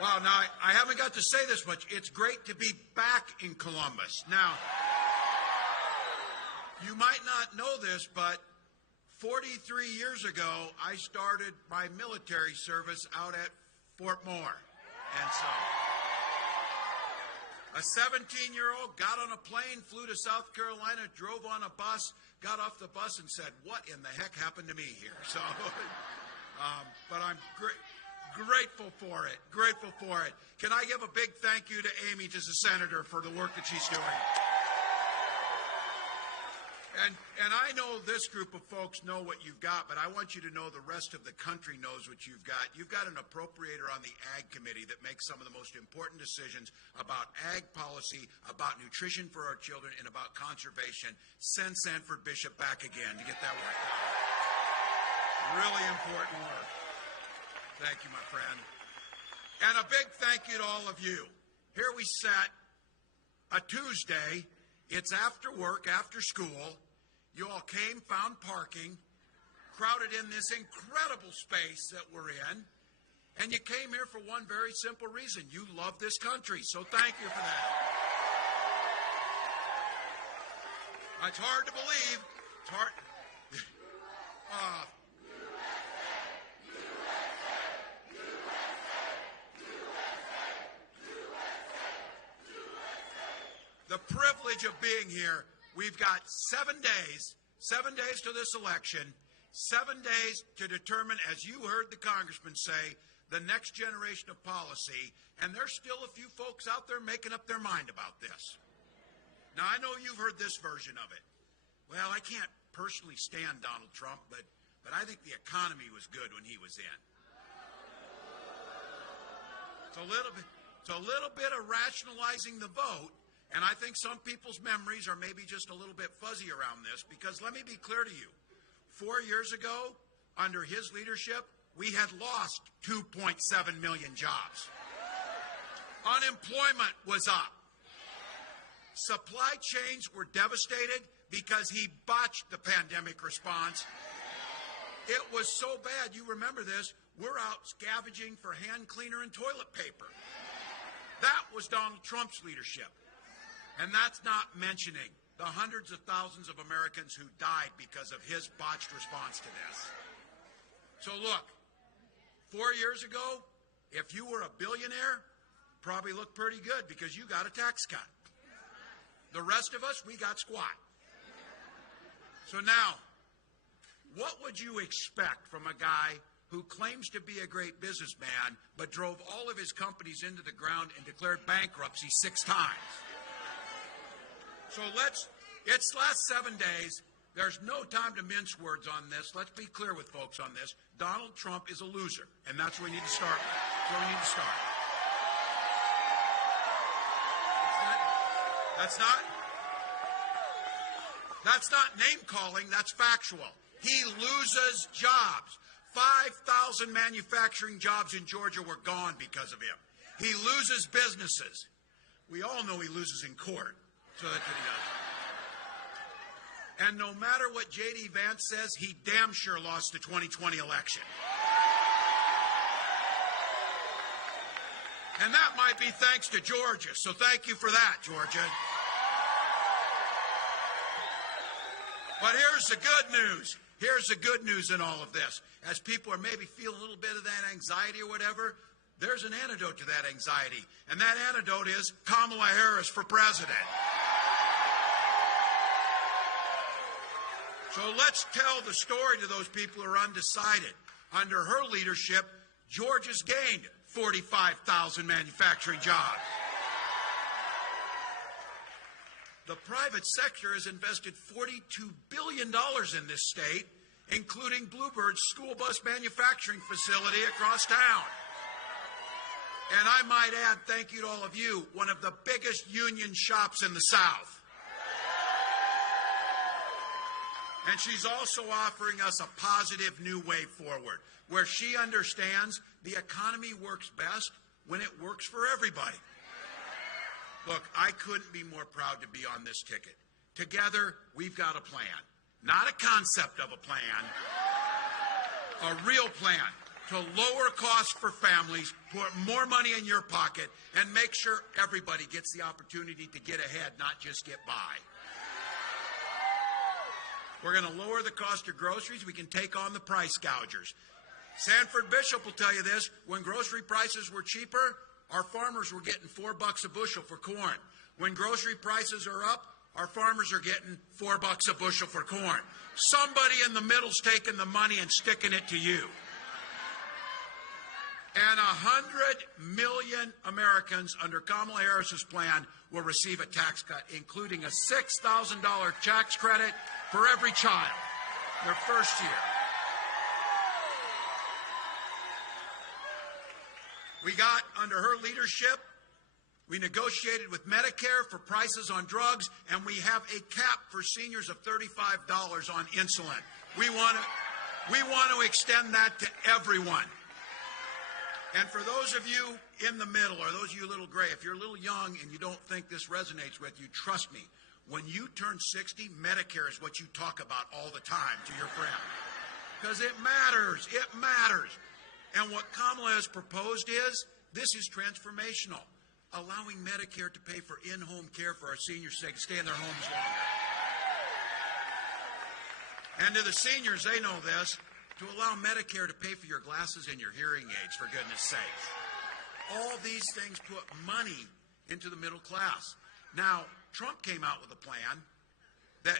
Well, now, I haven't got to say this much. It's great to be back in Columbus. Now, you might not know this, but 43 years ago, I started my military service out at Fort Moore. And so, a 17-year-old got on a plane, flew to South Carolina, drove on a bus, got off the bus and said, "What in the heck happened to me here?" So, but I'm grateful for it, grateful for it. Can I give a big thank you to Amy, just a senator, for the work that she's doing? And I know this group of folks know what you've got, but I want you to know the rest of the country knows what you've got. You've got an appropriator on the Ag Committee that makes some of the most important decisions about ag policy, about nutrition for our children, and about conservation. Send Sanford Bishop back again to get that work done. Really important work. Thank you, my friend. And a big thank you to all of you. Here we sat, a Tuesday. It's after work, after school. You all came, found parking, crowded in this incredible space that we're in, and you came here for one very simple reason. You love this country, so thank you for that. It's hard to believe. It's hard. The privilege of being here. We've got 7 days to this election, 7 days to determine, as you heard the congressman say, the next generation of policy, and there's still a few folks out there making up their mind about this. Now, I know you've heard this version of it. Well, I can't personally stand Donald Trump, but I think the economy was good when he was in. It's a little bit of rationalizing the vote. And I think some people's memories are maybe just a little bit fuzzy around this, because let me be clear to you. 4 years ago, under his leadership, we had lost 2.7 million jobs. Unemployment was up. Supply chains were devastated because he botched the pandemic response. It was so bad, you remember this, we're out scavenging for hand cleaner and toilet paper. That was Donald Trump's leadership. And that's not mentioning the hundreds of thousands of Americans who died because of his botched response to this. So look, 4 years ago, if you were a billionaire, probably looked pretty good because you got a tax cut. The rest of us, we got squat. So now, what would you expect from a guy who claims to be a great businessman but drove all of his companies into the ground and declared bankruptcy 6 times? So it's last 7 days. There's no time to mince words on this. Let's be clear with folks on this. Donald Trump is a loser, and that's where we need to start. That's where we need to start. That's not name calling, that's factual. He loses jobs. 5,000 manufacturing jobs in Georgia were gone because of him. He loses businesses. We all know he loses in court. So that's what he does. And no matter what J.D. Vance says, he damn sure lost the 2020 election. And that might be thanks to Georgia. So thank you for that, Georgia. But here's the good news. Here's the good news in all of this. As people are maybe feeling a little bit of that anxiety or whatever, there's an antidote to that anxiety. And that antidote is Kamala Harris for president. So let's tell the story to those people who are undecided. Under her leadership, Georgia's gained 45,000 manufacturing jobs. The private sector has invested $42 billion in this state, including Bluebird's school bus manufacturing facility across town. And I might add, thank you to all of you, one of the biggest union shops in the South. And she's also offering us a positive new way forward, where she understands the economy works best when it works for everybody. Look, I couldn't be more proud to be on this ticket. Together, we've got a plan. Not a concept of a plan, a real plan. to lower costs for families, put more money in your pocket, and make sure everybody gets the opportunity to get ahead, not just get by. We're going to lower the cost of groceries. We can take on the price gougers. Sanford Bishop will tell you this. When grocery prices were cheaper, our farmers were getting $4 a bushel for corn. When grocery prices are up, our farmers are getting $4 a bushel for corn. Somebody in the middle's taking the money and sticking it to you. And 100 million Americans under Kamala Harris's plan will receive a tax cut, including a $6,000 tax credit for every child their first year. We got, under her leadership, we negotiated with Medicare for prices on drugs, and we have a cap for seniors of $35 on insulin. We want to extend that to everyone. And for those of you in the middle, or those of you a little gray, if you're a little young and you don't think this resonates with you, trust me, when you turn 60, Medicare is what you talk about all the time to your friend. Because it matters. It matters. And what Kamala has proposed is, this is transformational, allowing Medicare to pay for in-home care for our seniors so they can stay in their homes longer. And to the seniors, they know this, to allow Medicare to pay for your glasses and your hearing aids, for goodness sakes. All these things put money into the middle class. Now, Trump came out with a plan that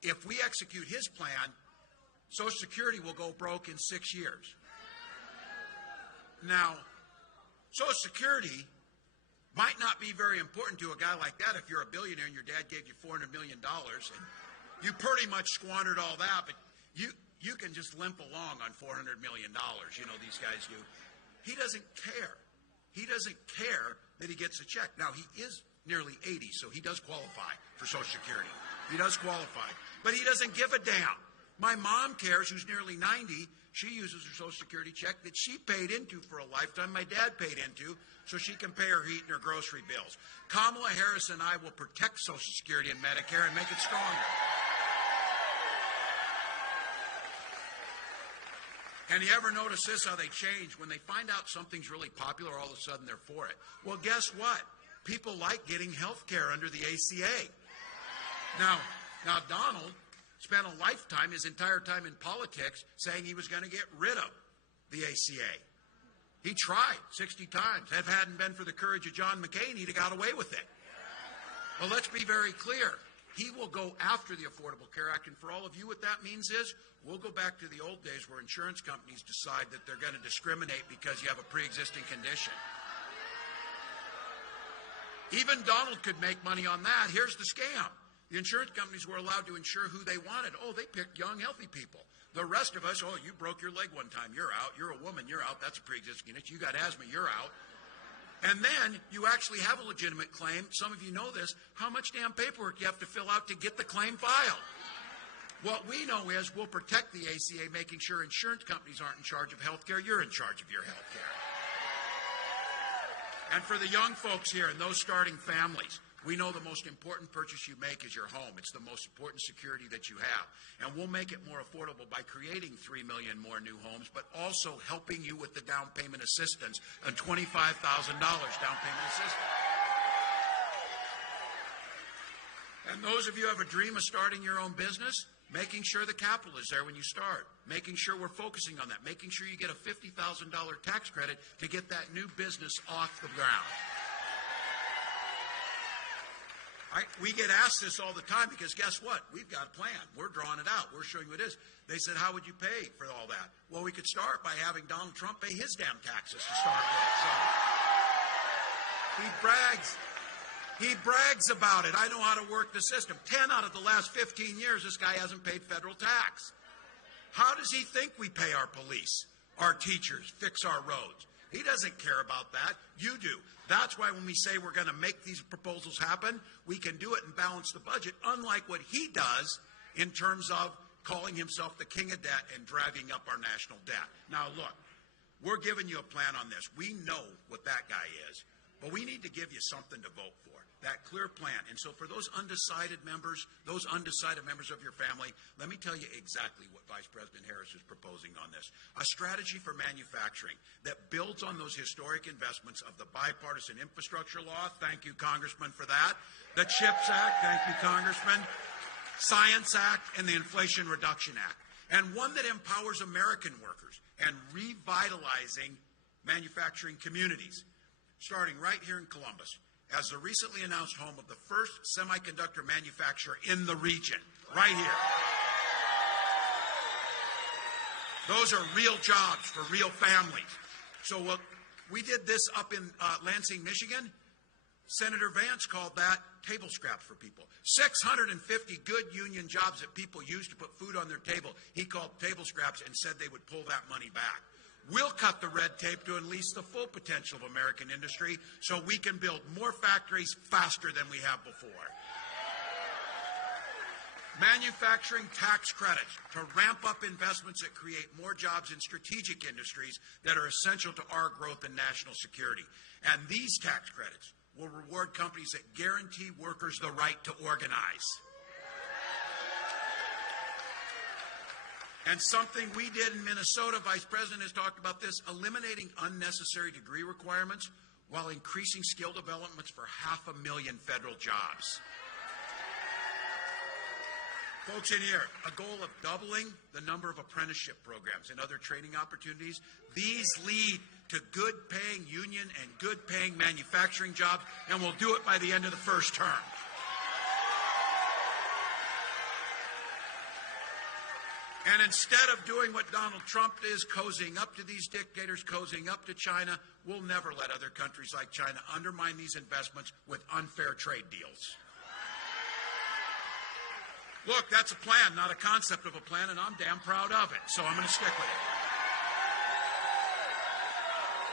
if we execute his plan, Social Security will go broke in 6 years. Now, Social Security might not be very important to a guy like that if you're a billionaire and your dad gave you $400 million and you pretty much squandered all that, but you can just limp along on $400 million. You know, these guys do. He doesn't care. He doesn't care that he gets a check. Now, he is nearly 80, so he does qualify for Social Security. He does qualify. But he doesn't give a damn. My mom cares, who's nearly 90. She uses her Social Security check that she paid into for a lifetime, my dad paid into, so she can pay her heat and her grocery bills. Kamala Harris and I will protect Social Security and Medicare and make it stronger. And you ever notice this, how they change? When they find out something's really popular, all of a sudden they're for it. Well, guess what? People like getting health care under the ACA. Now Donald spent a lifetime, his entire time in politics, saying he was going to get rid of the ACA. He tried 60 times. If it hadn't been for the courage of John McCain, he'd have got away with it. Well, let's be very clear. He will go after the Affordable Care Act, and for all of you, what that means is we'll go back to the old days where insurance companies decide that they're going to discriminate because you have a pre-existing condition. Even Donald could make money on that. Here's the scam. The insurance companies were allowed to insure who they wanted. Oh, they picked young, healthy people. The rest of us, oh, you broke your leg one time, you're out. You're a woman, you're out. That's a pre-existing condition. You got asthma, you're out. And then you actually have a legitimate claim. Some of you know this. How much damn paperwork you have to fill out to get the claim filed? What we know is we'll protect the ACA, making sure insurance companies aren't in charge of health care. You're in charge of your health care. And for the young folks here and those starting families, we know the most important purchase you make is your home. It's the most important security that you have. And we'll make it more affordable by creating 3 million more new homes, but also helping you with the down payment assistance and $25,000 down payment assistance. And those of you who have a dream of starting your own business, making sure the capital is there when you start, making sure we're focusing on that, making sure you get a $50,000 tax credit to get that new business off the ground. We get asked this all the time because guess what? We've got a plan. We're drawing it out. We're showing you what it is. They said, how would you pay for all that? Well, we could start by having Donald Trump pay his damn taxes to start with. So he brags about it. I know how to work the system. 10 out of the last 15 years, this guy hasn't paid federal tax. How does he think we pay our police, our teachers, fix our roads? He doesn't care about that. You do. That's why when we say we're going to make these proposals happen, we can do it and balance the budget, unlike what he does in terms of calling himself the king of debt and driving up our national debt. Now, look, we're giving you a plan on this. We know what that guy is, but we need to give you something to vote for. that clear plan. And so for those undecided members of your family, let me tell you exactly what Vice President Harris is proposing on this. A strategy for manufacturing that builds on those historic investments of the bipartisan infrastructure law. Thank you, Congressman, for that. The CHIPS Act. Thank you, Congressman. Science Act and the Inflation Reduction Act. And one that empowers American workers and revitalizing manufacturing communities, starting right here in Columbus, as the recently announced home of the first semiconductor manufacturer in the region, right here. Those are real jobs for real families. So we did this up in Lansing, Michigan. Senator Vance called that table scraps for people. 650 good union jobs that people use to put food on their table. He called table scraps and said they would pull that money back. We'll cut the red tape to unleash the full potential of American industry so we can build more factories faster than we have before. Manufacturing tax credits to ramp up investments that create more jobs in strategic industries that are essential to our growth and national security. And these tax credits will reward companies that guarantee workers the right to organize. And something we did in Minnesota, Vice President has talked about this, eliminating unnecessary degree requirements while increasing skill developments for 500,000 federal jobs. Folks in here, a goal of doubling the number of apprenticeship programs and other training opportunities. These lead to good-paying union and good-paying manufacturing jobs, and we'll do it by the end of the first term. And instead of doing what Donald Trump is, cozying up to these dictators, cozying up to China, we'll never let other countries like China undermine these investments with unfair trade deals. Look, that's a plan, not a concept of a plan, and I'm damn proud of it, so I'm going to stick with it.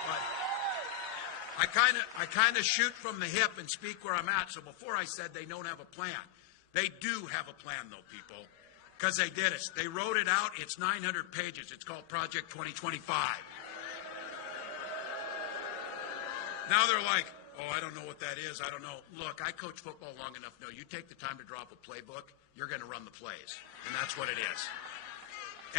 But I kind of shoot from the hip and speak where I'm at, so before I said they don't have a plan. They do have a plan, though, people, because they did it. They wrote it out. It's 900 pages. It's called Project 2025. Now they're like, oh, I don't know what that is. I don't know. Look, I coach football long enough to know you take the time to draw up a playbook, you're going to run the plays. And that's what it is.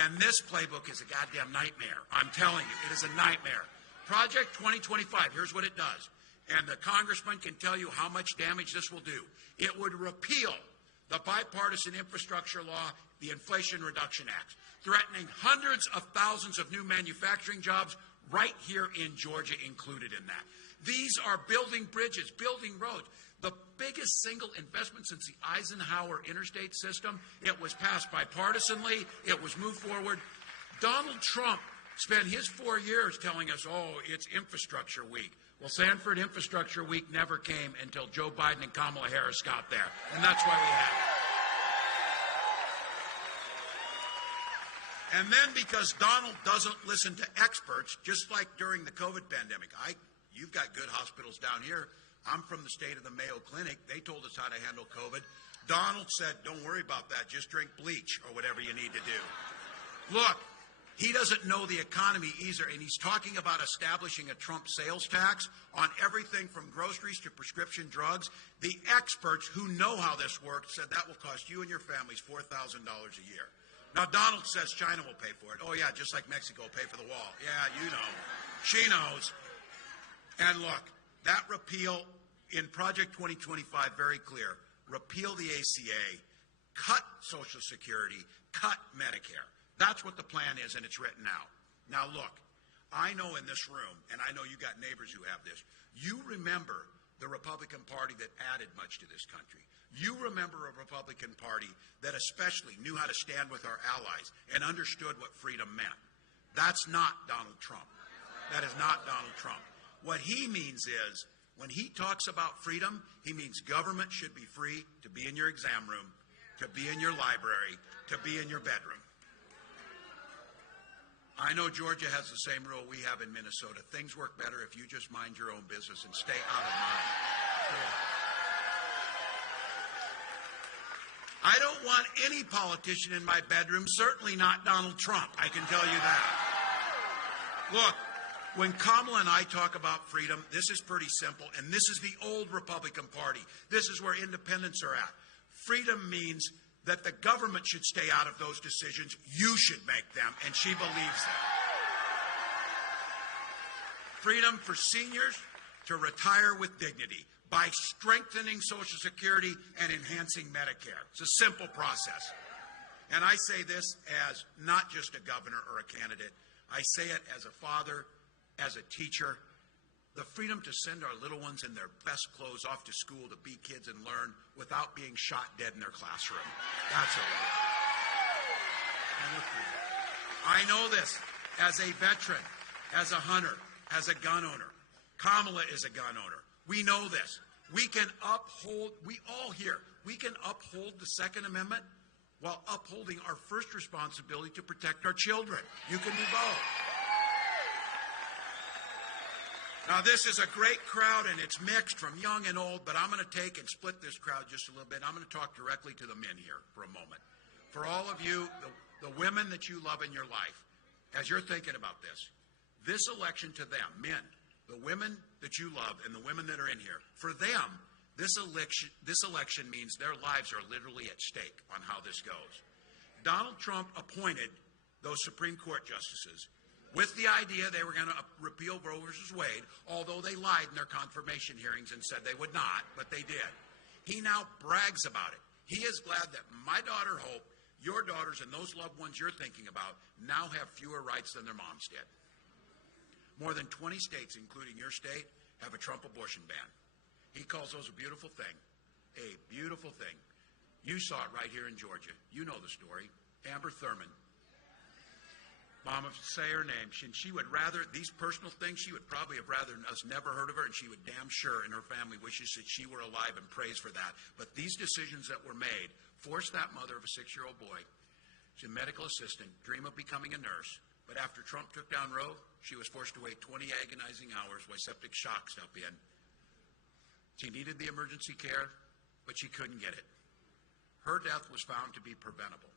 And this playbook is a goddamn nightmare. I'm telling you, it is a nightmare. Project 2025, here's what it does. And the congressman can tell you how much damage this will do. It would repeal the bipartisan infrastructure law, the Inflation Reduction Act, threatening hundreds of thousands of new manufacturing jobs right here in Georgia included in that. These are building bridges, building roads. The biggest single investment since the Eisenhower interstate system. It was passed bipartisanly. It was moved forward. Donald Trump spent his 4 years telling us, oh, it's infrastructure week. Well, Sanford Infrastructure Week never came until Joe Biden and Kamala Harris got there. And that's why we had it. And then because Donald doesn't listen to experts, just like during the COVID pandemic, you've got good hospitals down here. I'm from the state of the Mayo Clinic. They told us how to handle COVID. Donald said, don't worry about that. Just drink bleach or whatever you need to do. Look, he doesn't know the economy either, and he's talking about establishing a Trump sales tax on everything from groceries to prescription drugs. The experts who know how this works said that will cost you and your families $4,000 a year. Now, Donald says China will pay for it. Oh, yeah, just like Mexico will pay for the wall. Yeah, you know. She knows. And look, that repeal in Project 2025, very clear. Repeal the ACA, cut Social Security, cut Medicare. That's what the plan is, and it's written out. Now, look, I know in this room, and I know you got neighbors who have this, you remember the Republican Party that added much to this country. You remember a Republican Party that especially knew how to stand with our allies and understood what freedom meant. That's not Donald Trump. That is not Donald Trump. What he means is, when he talks about freedom, he means government should be free to be in your exam room, to be in your library, to be in your bedroom. I know Georgia has the same rule we have in Minnesota. Things work better if you just mind your own business and stay out of mine. I don't want any politician in my bedroom, certainly not Donald Trump. I can tell you that. Look, When Kamala and I talk about freedom, this is pretty simple, and this is the old Republican Party. This is where independents are at. Freedom means that the government should stay out of those decisions. You should make them, and she believes that. Freedom for seniors to retire with dignity by strengthening Social Security and enhancing Medicare. It's a simple process. And I say this as not just a governor or a candidate. I say it as a father, as a teacher. The freedom to send our little ones in their best clothes off to school to be kids and learn without being shot dead in their classroom. That's a right. I know this as a veteran, as a hunter, as a gun owner. Kamala is a gun owner. We know this. We can uphold, we all here, we can uphold the Second Amendment while upholding our first responsibility to protect our children. You can do both. Now, this is a great crowd, and it's mixed from young and old, but I'm going to take and split this crowd just a little bit. I'm going to talk directly to the men here for a moment. For all of you, the women that you love in your life, as you're thinking about this election to them, men, the women that you love and the women that are in here, for them, this election means their lives are literally at stake on how this goes. Donald Trump appointed those Supreme Court justices with the idea they were going to repeal Roe versus Wade, although they lied in their confirmation hearings and said they would not, but they did. He now brags about it. He is glad that my daughter Hope, your daughters, and those loved ones you're thinking about now have fewer rights than their moms did. More than 20 states, including your state, have a Trump abortion ban. He calls those a beautiful thing. A beautiful thing. You saw it right here in Georgia. You know the story. Amber Thurman. Mama, say her name. She would rather, these personal things, she would probably have rather us never heard of her, and she would damn sure, and her family wishes that she were alive and prays for that. But these decisions that were made forced that mother of a 6-year-old boy, she's a medical assistant, dream of becoming a nurse. But after Trump took down Roe, she was forced to wait 20 agonizing hours while septic shock stepped in. She needed the emergency care, but she couldn't get it. Her death was found to be preventable.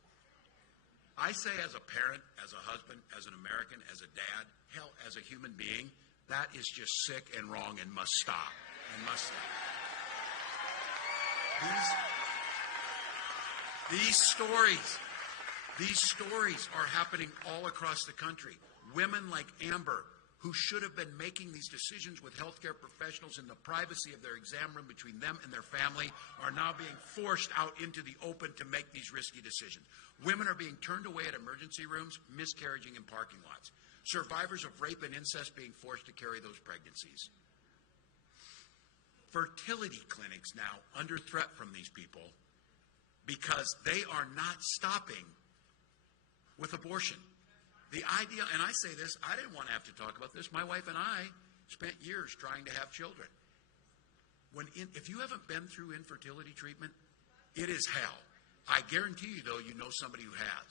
I say as a parent, as a husband, as an American, as a dad, hell, as a human being, that is just sick and wrong and must stop. And must stop. These stories are happening all across the country. Women like Amber, who should have been making these decisions with healthcare professionals in the privacy of their exam room between them and their family, are now being forced out into the open to make these risky decisions. Women are being turned away at emergency rooms, miscarriaging in parking lots. Survivors of rape and incest being forced to carry those pregnancies. Fertility clinics now under threat from these people because they are not stopping with abortion. The idea, and I say this, I didn't want to have to talk about this. My wife and I spent years trying to have children. If you haven't been through infertility treatment, it is hell. I guarantee you, though, you know somebody who has.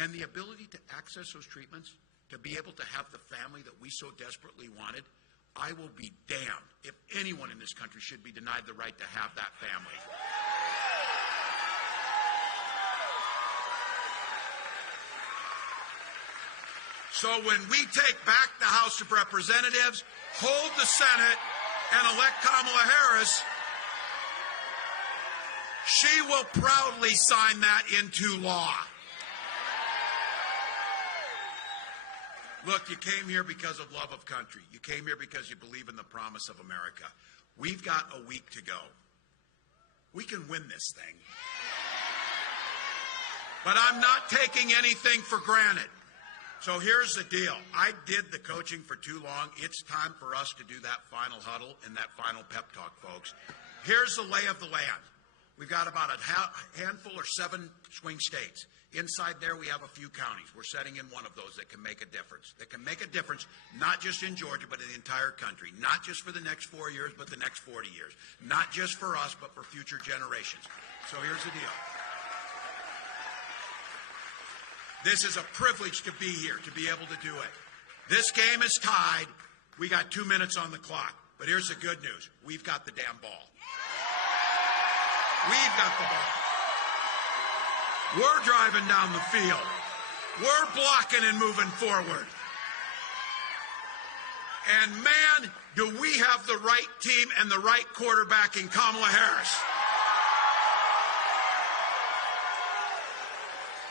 And the ability to access those treatments, to be able to have the family that we so desperately wanted, I will be damned if anyone in this country should be denied the right to have that family. So when we take back the House of Representatives, hold the Senate, and elect Kamala Harris, she will proudly sign that into law. Look, you came here because of love of country. You came here because you believe in the promise of America. We've got a week to go. We can win this thing. But I'm not taking anything for granted. So here's the deal. I did the coaching for too long. It's time for us to do that final huddle and that final pep talk, folks. Here's the lay of the land. We've got about a handful or 7 swing states. Inside there, we have a few counties. We're setting in one of those that can make a difference. That can make a difference, not just in Georgia, but in the entire country. Not just for the next 4 years, but the next 40 years. Not just for us, but for future generations. So here's the deal. This is a privilege to be here, to be able to do it. This game is tied. We got 2 minutes on the clock. But here's the good news. We've got the damn ball. We've got the ball. We're driving down the field. We're blocking and moving forward. And man, do we have the right team and the right quarterback in Kamala Harris.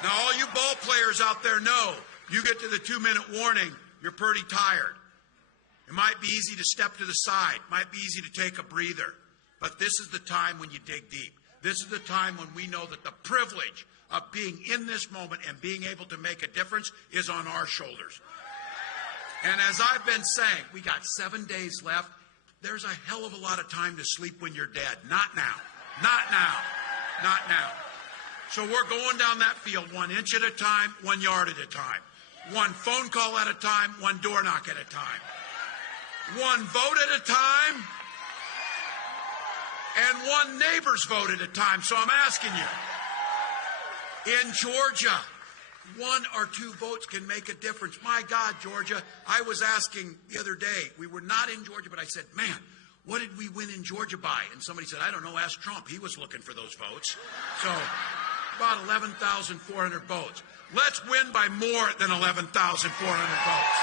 Now, all you ball players out there know, you get to the 2-minute warning, you're pretty tired. It might be easy to step to the side, might be easy to take a breather, but this is the time when you dig deep. This is the time when we know that the privilege of being in this moment and being able to make a difference is on our shoulders. And as I've been saying, we got 7 days left. There's a hell of a lot of time to sleep when you're dead. Not now. Not now. Not now. So we're going down that field 1 inch at a time, 1 yard at a time. 1 phone call at a time, 1 door knock at a time. 1 vote at a time, and 1 neighbor's vote at a time. So I'm asking you, in Georgia, 1 or 2 votes can make a difference. My God, Georgia, I was asking the other day, we were not in Georgia, but I said, man, what did we win in Georgia by? And somebody said, I don't know, ask Trump. He was looking for those votes. So about 11,400 votes. Let's win by more than 11,400 votes.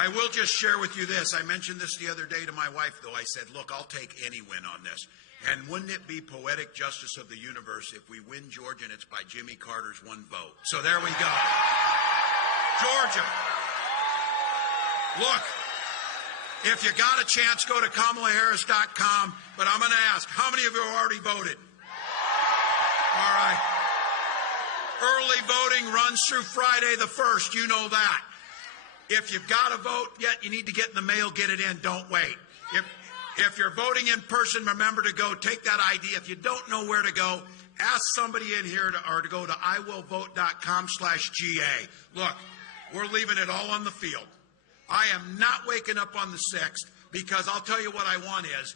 I will just share with you this. I mentioned this the other day to my wife, though. I said, look, I'll take any win on this. And wouldn't it be poetic justice of the universe if we win Georgia and it's by Jimmy Carter's 1 vote? So there we go. Georgia. Look, if you got a chance, go to KamalaHarris.com. But I'm going to ask, how many of you have already voted? All right. Early voting runs through Friday the 1st. You know that. If you've got a vote yet, you need to get in the mail, get it in. Don't wait. If you're voting in person, remember to go. Take that ID. If you don't know where to go, ask somebody in here to go to iwillvote.com/GA. Look, we're leaving it all on the field. I am not waking up on the 6th because I'll tell you what I want is,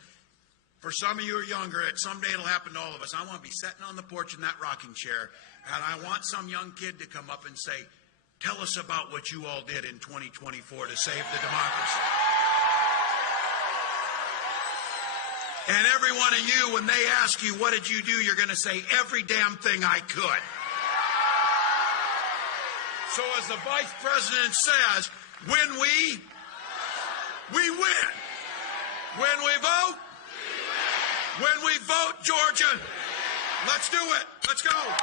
for some of you who are younger, someday it'll happen to all of us. I want to be sitting on the porch in that rocking chair, and I want some young kid to come up and say, tell us about what you all did in 2024 to save the democracy. And every one of you, when they ask you, what did you do, you're going to say, every damn thing I could. So as the vice president says, when we win. When we vote, when we vote, Georgia, let's do it. Let's go.